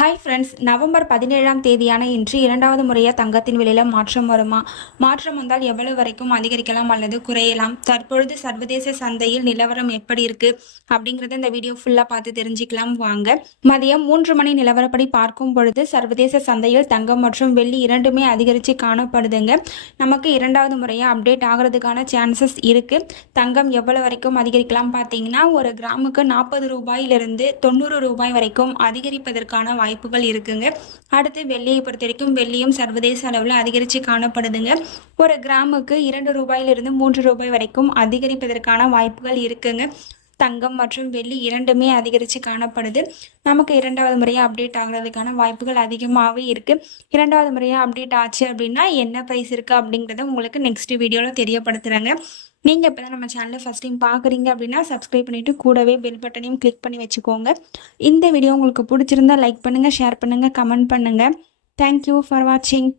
Hi friends, November 17ஆம் தேதியான இன்று இரண்டாவது முறையாக தங்கத்தின் விலையில் மாற்றம் வருமா? மாற்றம் வந்தால் எவ்வளவு வரைக்கும் அதிகரிக்கலாம் அல்லது குறையலாம்? தற்பொழுது சர்வதேச சந்தையில் நிலவரம் எப்படி இருக்கு அப்படிங்கிறத இந்த வீடியோ ஃபுல்லாக பார்த்து தெரிஞ்சுக்கலாம் வாங்க. மதியம் 3 மணி நிலவரப்படி பார்க்கும் பொழுது சர்வதேச சந்தையில் தங்கம் மற்றும் வெள்ளி இரண்டுமே அதிகரித்து காணப்படுதுங்க. நமக்கு இரண்டாவது முறையாக அப்டேட் ஆகிறதுக்கான சான்சஸ் இருக்கு. தங்கம் எவ்வளவு வரைக்கும் அதிகரிக்கலாம் பார்த்தீங்கன்னா, ஒரு கிராமுக்கு 40 ரூபாயிலிருந்து 90 ரூபாய் வரைக்கும் அதிகரிப்பதற்கான வாய்ப்புகள் இருக்குங்க. அடுத்து வெள்ளியை பொறுத்த வரைக்கும் வெள்ளியும் சர்வதேச அளவில் அதிகரித்து காணப்படுதுங்க. ஒரு கிராமுக்கு 2 ரூபாயிலிருந்து 3 ரூபாய் வரைக்கும் அதிகரிப்பதற்கான வாய்ப்புகள் இருக்குங்க. தங்கம் மற்றும் வெள்ளி இரண்டுமே அதிகரித்து காணப்படுது. நமக்கு இரண்டாவது முறையாக அப்டேட் ஆகிறதுக்கான வாய்ப்புகள் அதிகமாகவே இருக்குது. இரண்டாவது முறையாக அப்டேட் ஆச்சு அப்படின்னா என்ன ப்ரைஸ் இருக்குது அப்படிங்கிறத உங்களுக்கு நெக்ஸ்ட் வீடியோவில் தெரியப்படுத்துகிறாங்க. நீங்கள் இப்போ தான் நம்ம சேனலை ஃபஸ்ட் டைம் பார்க்குறீங்க அப்படின்னா சப்ஸ்கிரைப் பண்ணிவிட்டு கூடவே பெல் பட்டனையும் கிளிக் பண்ணி வச்சுக்கோங்க. இந்த வீடியோ உங்களுக்கு பிடிச்சிருந்தா லைக் பண்ணுங்கள், ஷேர் பண்ணுங்கள், கமெண்ட் பண்ணுங்கள். தேங்க்யூ ஃபார் வாட்சிங்.